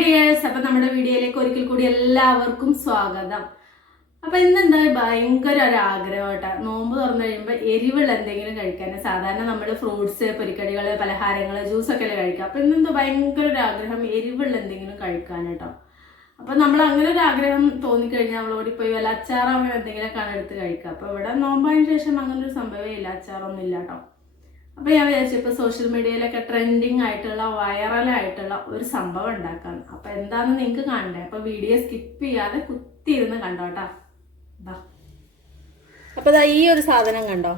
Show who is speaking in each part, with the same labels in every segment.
Speaker 1: Dears അപ്പൊ നമ്മുടെ വീഡിയോയിലേക്ക് ഒരിക്കൽ കൂടി എല്ലാവർക്കും സ്വാഗതം. അപ്പൊ ഇന്നെന്താ ഭയങ്കര ഒരു ആഗ്രഹം കേട്ടോ നോമ്പ് തുറന്നു കഴിയുമ്പോൾ എരിവുള്ള എന്തെങ്കിലും കഴിക്കാൻ സാധാരണ നമ്മൾ ഫ്രൂട്ട്സ് പൊരിക്കടികൾ പലഹാരങ്ങൾ ജ്യൂസൊക്കെ അല്ലേ കഴിക്കുക അപ്പൊ ഇന്നെന്തോ ഭയങ്കര ഒരു ആഗ്രഹം എരിവുള്ള എന്തെങ്കിലും കഴിക്കാൻ കേട്ടോ അപ്പൊ നമ്മൾ അങ്ങനെ ഒരു ആഗ്രഹം തോന്നിക്കഴിഞ്ഞാൽ നമ്മൾ ഓടിപ്പോയി വല്ല അച്ചാറോ അങ്ങനെ എന്തെങ്കിലുമൊക്കെയാണ് എടുത്ത് കഴിക്കുക അപ്പൊ ഇവിടെ നോമ്പായതിനു ശേഷം അങ്ങനെ ഒരു സംഭവമേ ഇല്ല. അച്ചാറൊന്നും ഇല്ല കേട്ടോ അപ്പൊ ഞാൻ വിചാരിച്ചു ഇപ്പൊ സോഷ്യൽ മീഡിയയിലൊക്കെ ട്രെൻഡിങ് ആയിട്ടുള്ള വൈറലായിട്ടുള്ള ഒരു സംഭവം ഉണ്ടാക്കാം അപ്പോൾ എന്താന്ന് നിങ്ങൾക്ക് കാണണ്ടേ? അപ്പോൾ വീഡിയോ സ്കിപ്പ് ചെയ്യാതെ കുത്തിയിരുന്ന് കണ്ടോട്ടാ ബാ അപ്പോൾ ഇതാ ഈ ഒരു സാധനം കണ്ടോ?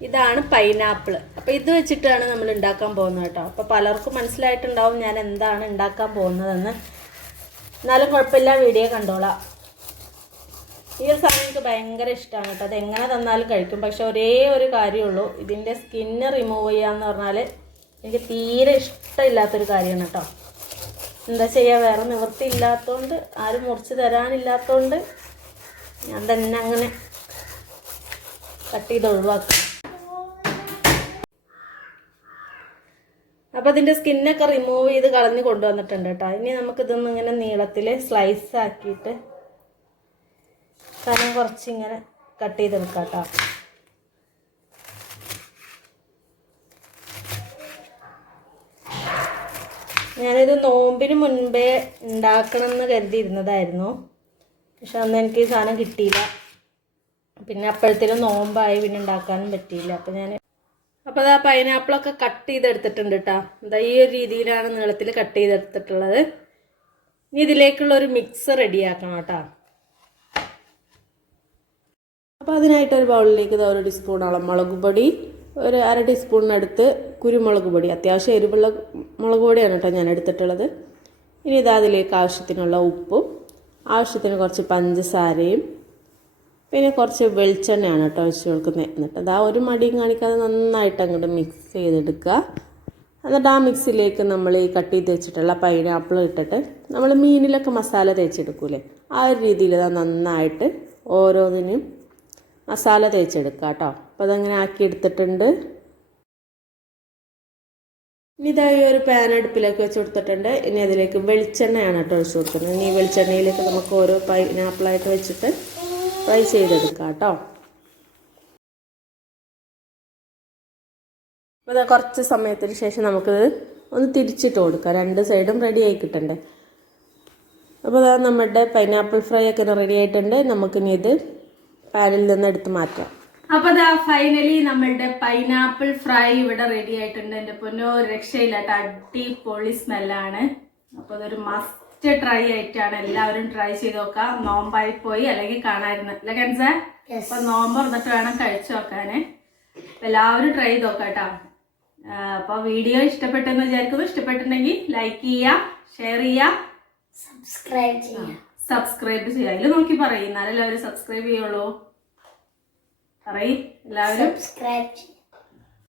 Speaker 1: ഇതാണ് പൈനാപ്പിൾ അപ്പോൾ ഇത് വെച്ചിട്ടാണ് നമ്മൾ ഉണ്ടാക്കാൻ പോകുന്നത് കേട്ടോ. അപ്പോൾ പലർക്കും മനസ്സിലായിട്ടുണ്ടാവും ഞാൻ എന്താണ് ഉണ്ടാക്കാൻ പോകുന്നതെന്ന്. എന്നാലും കുഴപ്പമില്ല വീഡിയോ കണ്ടോളാം. ഈ ഒരു സാധനം എനിക്ക് ഭയങ്കര ഇഷ്ടമാണ് കേട്ടോ. അത് എങ്ങനെ തന്നാലും കഴിക്കും. പക്ഷെ ഒരേ ഒരു കാര്യമുള്ളൂ. ഇതിന്റെ സ്കിന്ന് റിമൂവ് ചെയ്യാന്ന് പറഞ്ഞാൽ എനിക്ക് തീരെ ഇഷ്ടമില്ലാത്തൊരു കാര്യമാണ് കേട്ടോ. എന്താ ചെയ്യുക വേറെ നിവൃത്തി ഇല്ലാത്തതുകൊണ്ട് ആരും മുറിച്ച് തരാനില്ലാത്തതുകൊണ്ട് ഞാൻ തന്നെ അങ്ങനെ കട്ട് ചെയ്ത് ഒഴിവാക്കും. അപ്പോൾ അതിന്റെ സ്കിന്നൊക്കെ റിമൂവ് ചെയ്ത് കളഞ്ഞ് കൊണ്ടുവന്നിട്ടുണ്ട് കേട്ടോ. ഇനി നമുക്കിതൊന്നിങ്ങനെ നീളത്തിൽ സ്ലൈസ് ആക്കിയിട്ട് കനം കുറച്ചിങ്ങനെ കട്ട് ചെയ്തെടുക്കാം കേട്ടോ ഞാനിത് നോമ്പിന് മുൻപേ ഉണ്ടാക്കണം എന്ന് കരുതിയിരുന്നതായിരുന്നു. പക്ഷെ അന്ന് എനിക്ക് ഈ സാധനം കിട്ടിയില്ല. പിന്നെ അപ്പോഴത്തേനും നോമ്പായി പിന്നെ ഉണ്ടാക്കാനും പറ്റിയില്ല. അപ്പം ഞാൻ അപ്പോൾ അതാ പൈനാപ്പിളൊക്കെ കട്ട് ചെയ്തെടുത്തിട്ടുണ്ട് കേട്ടോ എന്താ ഈ ഒരു രീതിയിലാണ് നീളത്തിൽ കട്ട് ചെയ്തെടുത്തിട്ടുള്ളത്. ഇനി ഇതിലേക്കുള്ള ഒരു മിക്സ് റെഡിയാക്കണം കേട്ടോ അപ്പോൾ അതിനായിട്ട് ഒരു ബൗളിലേക്ക് ഒരു ടീസ്പൂൺ മുളക് പൊടി ഒരു അര ടീസ്പൂണിനടുത്ത് കുരുമുളക് പൊടി. അത്യാവശ്യം എരിവുള്ള മുളക് പൊടിയാണ് കേട്ടോ ഞാൻ എടുത്തിട്ടുള്ളത്. ഇനി ഇത് അതിലേക്ക് ആവശ്യത്തിനുള്ള ഉപ്പും ആവശ്യത്തിന് കുറച്ച് പഞ്ചസാരയും പിന്നെ കുറച്ച് വെളിച്ചെണ്ണയാണ് കേട്ടോ ഒഴിച്ച് കൊടുക്കുന്നത് എന്നിട്ട് അത് ആ ഒരു മടിയും കാണിക്കാതെ നന്നായിട്ട് അങ്ങോട്ട് മിക്സ് ചെയ്തെടുക്കുക. എന്നിട്ട് ആ മിക്സിലേക്ക് നമ്മൾ ഈ കട്ട് ചെയ്ത് വെച്ചിട്ടുള്ള പൈനാപ്പിൾ ഇട്ടിട്ട് നമ്മൾ മീനിലൊക്കെ മസാല തേച്ചെടുക്കൂലേ? ആ ഒരു രീതിയിൽ അത് നന്നായിട്ട് ഓരോന്നിനും മസാല തേച്ചെടുക്കുക കേട്ടോ. അപ്പോൾ അതങ്ങനെ ആക്കി എടുത്തിട്ടുണ്ട് ഇനി ഇതായി ഒരു പാൻ അടുപ്പിലേക്ക് വെച്ച് കൊടുത്തിട്ടുണ്ട്. ഇനി അതിലേക്ക് വെളിച്ചെണ്ണയാണ് കേട്ടോ ഒഴിച്ച് കൊടുക്കുന്നത്. ഇനി വെളിച്ചെണ്ണയിലേക്ക് നമുക്ക് ഓരോ പൈനാപ്പിളായിട്ട് വെച്ചിട്ട് ഫ്രൈ ചെയ്തെടുക്കാം കേട്ടോ. അപ്പോൾ കുറച്ച് സമയത്തിന് ശേഷം നമുക്കിത് ഒന്ന് തിരിച്ചിട്ട് കൊടുക്കാം. രണ്ട് സൈഡും റെഡി ആയി കിട്ടണ്ടേ. അപ്പോൾ അതാ നമ്മുടെ പൈനാപ്പിൾ ഫ്രൈ ഒക്കെ റെഡി ആയിട്ടുണ്ട്. നമുക്കിനി ഇത് പാനിൽ നിന്ന് എടുത്ത് മാറ്റാം. അപ്പൊ ദാ ഫൈനലി നമ്മളുടെ പൈനാപ്പിൾ ഫ്രൈ ഇവിടെ റെഡി ആയിട്ടുണ്ട്. എന്റെ പൊന്നോ ഒരു രക്ഷയില്ലാത്ത അടിപൊളി സ്മെല്ലാണ് അപ്പൊ അതൊരു മസ്റ്റ് ട്രൈ ആയിട്ടാണ് എല്ലാവരും ട്രൈ ചെയ്ത് നോക്കാം. നോമ്പായി പോയി അല്ലെങ്കിൽ കാണായിരുന്നു. അല്ലെ കൻസ? അപ്പൊ നോമ്പ് എന്നിട്ട് വേണം കഴിച്ചു നോക്കാന്. എല്ലാവരും ട്രൈ ചെയ്ത് നോക്കാം കേട്ടോ അപ്പൊ വീഡിയോ ഇഷ്ടപ്പെട്ടെന്ന് വിചാരിക്കുന്നു. ഇഷ്ടപ്പെട്ടിട്ടുണ്ടെങ്കിൽ ലൈക്ക് ചെയ്യുക ഷെയർ ചെയ്യുക
Speaker 2: സബ്സ്ക്രൈബ് ചെയ്യാം.
Speaker 1: സബ്സ്ക്രൈബ് ചെയ്യുക അതിൽ നോക്കി പറയും. എന്നാലും എല്ലാവരും സബ്സ്ക്രൈബ് ചെയ്യുള്ളൂ. പറയും. എല്ലാവരും.
Speaker 2: സബ്സ്ക്രൈബ് ചെയ്യാം.